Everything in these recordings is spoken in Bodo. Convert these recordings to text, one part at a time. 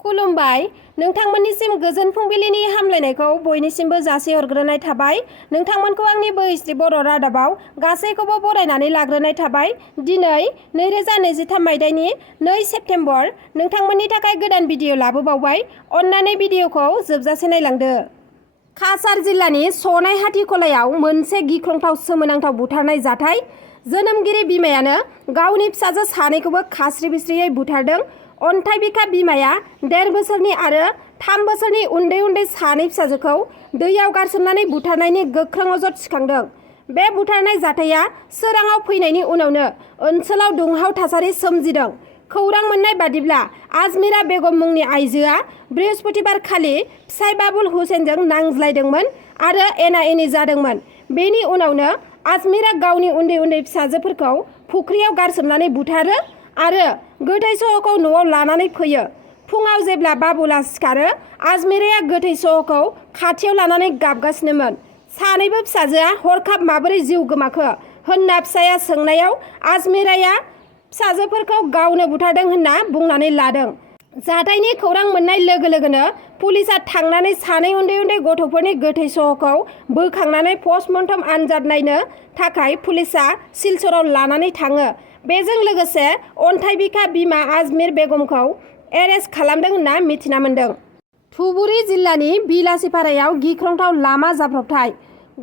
खुलुमबाय नोंथांमोननिसिम गोजोन फुंबिलिनि हामलायनायखौ बयनिसिमबो जासिहरग्रोनाय थाबाय। नोंथांमोनखौ आंनि बैस्रि बर' रादाबाव गासैखौबो बरायनानै लाग्रोनाय थाबाय। दिनै 2023 मायथाइनि 2 सेप्तेम्बर नोंथांमोननि थाखाय गोदान भिडिअ लाबोबावबाय। अन्नानै भिडिअखौ जोबजासे नायलांदो। काछार जिल्लानि सनाय हाथिखलायाव मोनसे गिख्रंथाव सोमोनांथाव बुथारनाय जाथाय। जोनोमगिरि बिमायानो गावनि फिसाजो सानैखौबो खास्रि बिस्रियै बुथारदों। अन्थाइ बिखा बिमाया 1.5 बोसोरनि आरो 3 बोसोरनि उन्दै उन्दै सानै फिसाजोखौ दैयाव गारसोमनानै बुथारनायनि गोख्रों अजद थिखांदों। बे बुथारनाय जाथाया सोराङाव फैनायनि उनावनो ओनसोलाव दुंहाव थासारि सोमजिदों। खौरां मोननाय बादिब्ला आजमिरा बेगम मुंनि आइजोआ बृहस्पतिबार खालि फिसाय बाबुल हुसेनजों नांज्लायदोंमोन आरो एना एनि जादोंमोन। बेनि उनावनो आजमिरा गावनि उन्दै उन्दै फिसाजोफोरखौ फुख्रियाव गारसोमनानै बुथारो आरो गोथै सहखौ न'आव लानानै फैयो। फुङाव जेब्ला बाबुला सिखारो, आजमिराया गोथै सहखौ खाथियाव लानानै गाबगासिनोमोन। सानैबो फिसाजोआ हरखाब माबोरै जिउ गोमाखो होनना फिसाया सोंनायाव आजमिराया फिसाजोफोरखौ गावनो बुथारदों होनना बुंनानै लादों। जाथायनि खौरां मोननाय लोगो लोगोनो पुलिसआ थांनानै सानै उन्दै उन्दै गथ'फोरनि गोथै सहखौ बोखांनानै पस्टमर्टम आनजाद नायनो थाखाय पुलिसआ सिलचराव लानानै थाङो। बेजों लोगोसे अन्थाइ बिखा बिमा आजमिर बेगमखौ एरेस्ट खालामदों होनना मिथिना मोन्दों। धुबुरी जिल्लानि बिलासिपारायाव गिख्रंथाव लामा जाब्रबथाय।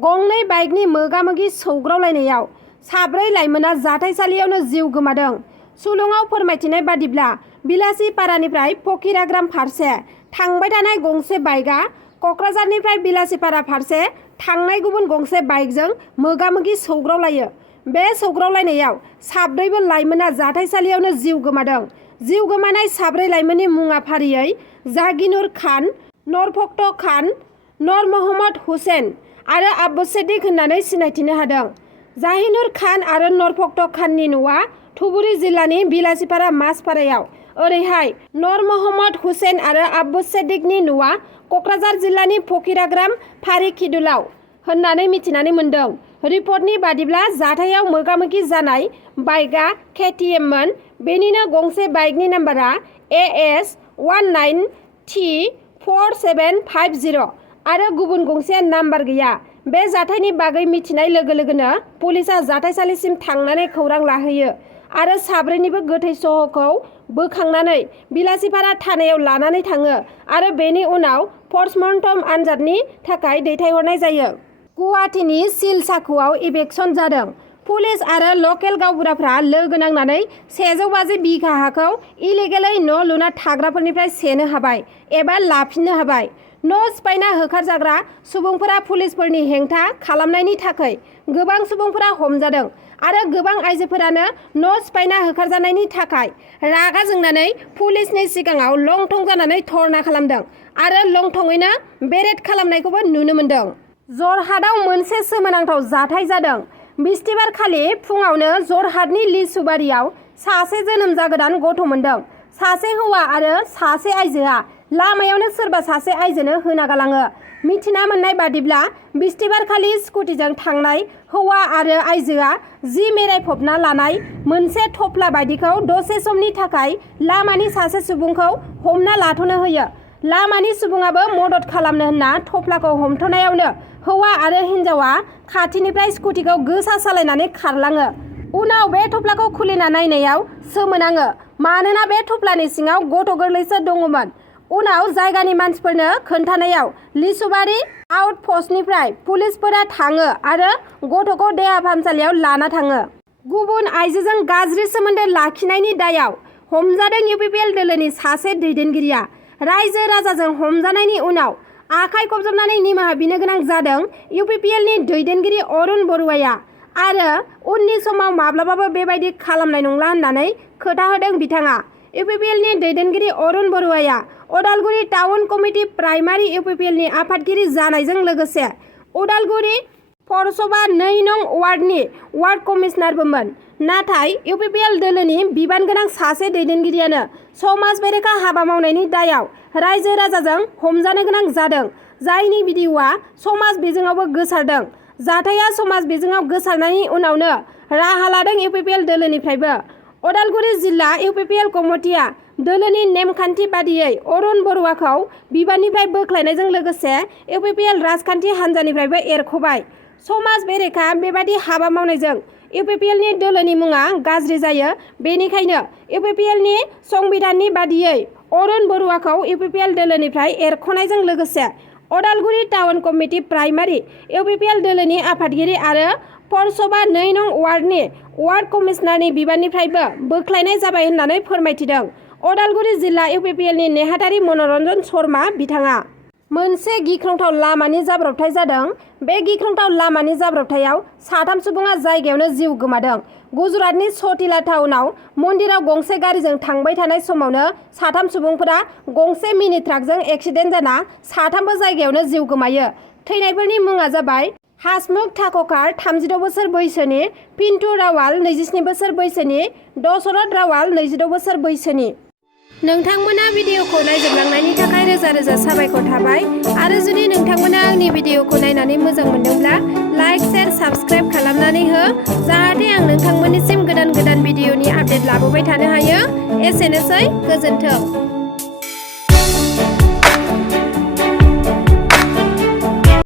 गंनै बाइकनि मोगा-मोगि सौग्रावलायनायाव 4 लाइमोना जाथायसालियावनो जिउ गोमादों। सुलुङाव फोरमायथिनाय बादिब्ला बिलासिपारानिफ्राय फकिराग्राम फारसे थांबाय थानाय गंसे बाइकआ क'क्राझारनिफ्राय बिलासिपारा फारसे थांनाय गुबुन गंसे बाइकजों मोगा-मोगि सौग्रावलायो। बे सौग्रावलायनायाव 4 लाइमोना जाथायसालियावनो जिउ गोमादों। जिउ गोमानाय 4 लाइमोननि मुङा फारियै जागिनुर खान, नरफक्त खान, नर मोहम्मद हुसेन आरो आब्बास सिद्दिक होननानै सिनायथिनो हादों। जाहिनुर खान आरो नरफक्त खाननि न'आ धुबुरी जिल्लानि बिलासिपारा माजपारायाव। ओरैहाय नर मोहम्मद हुसेन आरो आब्बास सिद्दिकनि न'आ क'क्राझार जिल्लानि फकिराग्राम फारिखिदुलाव होननानै मिथिनानै मोन्दों। रिपर्टनि बादिब्ला जाथायाव मोगा-मोगि जानाय बाइकआ KTMमोन। बेनिनो गंसे बाइकनि नाम्बारा AS19T4750 आरो गुबुन गंसेया नाम्बार गैया। बे जाथायनि बागै मिथिनाय लोगो लोगोनो पुलिसआ जाथायसालिसिम थांनानै खौरां लाहैयो आरो 4निबो गोथै सहखौ बोखांनानै बिलासिपारा थानायाव लानानै थाङो आरो बेनि उनाव पस्टमर्टम आनजादनि थाखाय दैथायहरनाय जायो। गुवाहाटीनि सिलचाख'आव इभेक्शन जादों। पुलिस आरो लकेल गावबुराफ्रा लोगो नांनानै 150 बिघा हाखौ इलिगेलै न' लुना थाग्राफोरनिफ्राय सेनो हाबाय एबा लाफिननो हाबाय। न' सिफायना होखारजाग्रा सुबुंफोरा पुलिसफोरनि हेंथा खालामनायनि थाखाय गोबां सुबुंफोरा हमजादों आरो गोबां आइजोफोरानो न' सिफायना होखारजानायनि थाखाय रागा जोंनानै पुलिसनि सिगाङाव लंथं जानानै धरना खालामदों आरो लंथंयैनो बेरेट खालामनायखौबो नुनो मोन्दों। जरहाटआव मोनसे सोमोनांथाव जाथाय जादों। बिस्तिबार खालि फुङावनो जरहाटनि लिसुबारियाव सासे जोनोम जागोदान गथ' मोनदों। सासे हौवा आरो सासे आइजोआ लामायावनो सोरबा सासे आइजोनो होना गालाङो। मिथिना मोननाय बादिब्ला बिस्तिबार खालि स्कुटिजों थांनाय हौवा आरो आइजोआ जि मेरायफबना लानाय मोनसे थफ्ला बायदिखौ दसे समनि थाखाय लामानि सासे सुबुंखौ हमना लाथ'नो होयो। लामानि सुबुङाबो मदद खालामनो होनना थफ्लाखौ हमथ'नायावनो हौवा आरो हिन्जावा खाथिनिफ्राय स्कुटिखौ गोसा सालायनानै खारलाङो। उनाव बे थफ्लाखौ खुलिना नायनायाव सोमोनाङो, मानोना बे थफ्लानि सिङाव गथ' गोरलैसो दङमोन। उनाव जायगानि मानसिफोरनो खोन्थानायाव लिसुबारि आउटपस्टनिफ्राय पुलिसफोरा थाङो आरो गथ'खौ देहा फाहामसालियाव लाना थाङो। गुबुन आइजोजों गाज्रि सोमोन्दो लाखिनायनि दायाव हमजादों इउपिपिएल दोलोनि सासे दैदेनगिरिया। रायजो राजाजों हमजानायनि उनाव आखाइ खबजबनानै निमाहा बिनो गोनां जादों इउपिपिएलनि दैदेनगिरि अरुण बरुवाया आरो उननि समाव माब्लाबाबो बेबायदि खालामनाय नंला होननानै खोथा होदों बिथाङा। इउपिपिएलनि दैदेनगिरि अरुण बरुवाया उदालगुरि टाउन कमिटि प्राइमारि इउपिपिएलनि आफादगिरि जानायजों लोगोसे उदालगुरि पौरसभा 2 नं वार्डनि वार्ड कमिशनारबोमोन। नाथाय इउपिपिएल दोलोनि बिबान गोनां सासे दैदेनगिरियानो समाज बेरेखा हाबा मावनायनि दायाव रायजो राजाजों हमजानो गोनां जादों, जायनि भिडिअ'आ समाज बिजोङावबो गोसारदों। जाथाया समाज बिजोङाव गोसारनायनि उनावनो राहा लादों इउपिपिएल दोलोनिफ्रायबो। उदालगुरि जिल्ला इउपिपिएल कमिटिया दोलोनि नेमखान्थि बादियै अरुण बरुवाखौ बिबाननिफ्राय बोख्लायनायजों लोगोसे इउपिपिएल राजखान्थि हान्जानिफ्रायबो एरख'बाय। समाज बेरेखा बेबादि हाबा मावनायजों इउपिपिएलनि दोलोनि मुङा गाज्रि जायो। बेनिखायनो इउपिपिएलनि संबिधाननि बादियै अरुण बरुवाखौ इउपिपिएल दोलोनिफ्राय एरख'नायजों लोगोसे Udalguri town committee primary UPPL दोलोनि आफादगिरि आरो पौरसभा 2 नं वार्डनि वार्ड कमिशनारनि बिबाननिफ्रायबो बोख्लायनाय जाबाय होननानै फोरमायथिदों उदालगुरि जिल्ला इउपिपिएलनि नेहाथारि मनरन्जन शर्मा बिथाङा। मोनसे गिख्रंथाव लामानि जाब्रबथाय जादों। बे गिख्रंथाव लामानि जाब्रबथायाव 3 सुबुङा जायगायावनो जिउ गोमादों। गुजरातनि चटिला टाउनाव मन्दिराव गंसे गारिजों थांबाय थानाय समावनो 3 सुबुंफोरा गंसे मिनि ट्राकजों एक्सिडेन्ट जाना 3बो जायगायावनो जिउ गोमायो। थैनायफोरनि मुङा जाबाय हासमुख ठाकरकार 36 बोसोर बैसोनि, पिन्टु रावाल 27 बोसोर बैसोनि, दशरथ रावाल 26 बोसोर बैसोनि। नोंथांमोना भिडिअखौ नायजोबलांनायनि थाखाय रोजा रोजा साबायखर थाबाय। आरो जुदि नोंथांमोना आंनि भिडिअखौ नायनानै मोजां मोनदोंब्ला लाइक, शेयार, साबस्क्राइब खालामनानै हो, जाहाथे आं नोंथांमोननिसिम गोदान भिडिअनि आपडेट लाबोबाय थानो हायो। एसेनोसै, गोजोन्थों।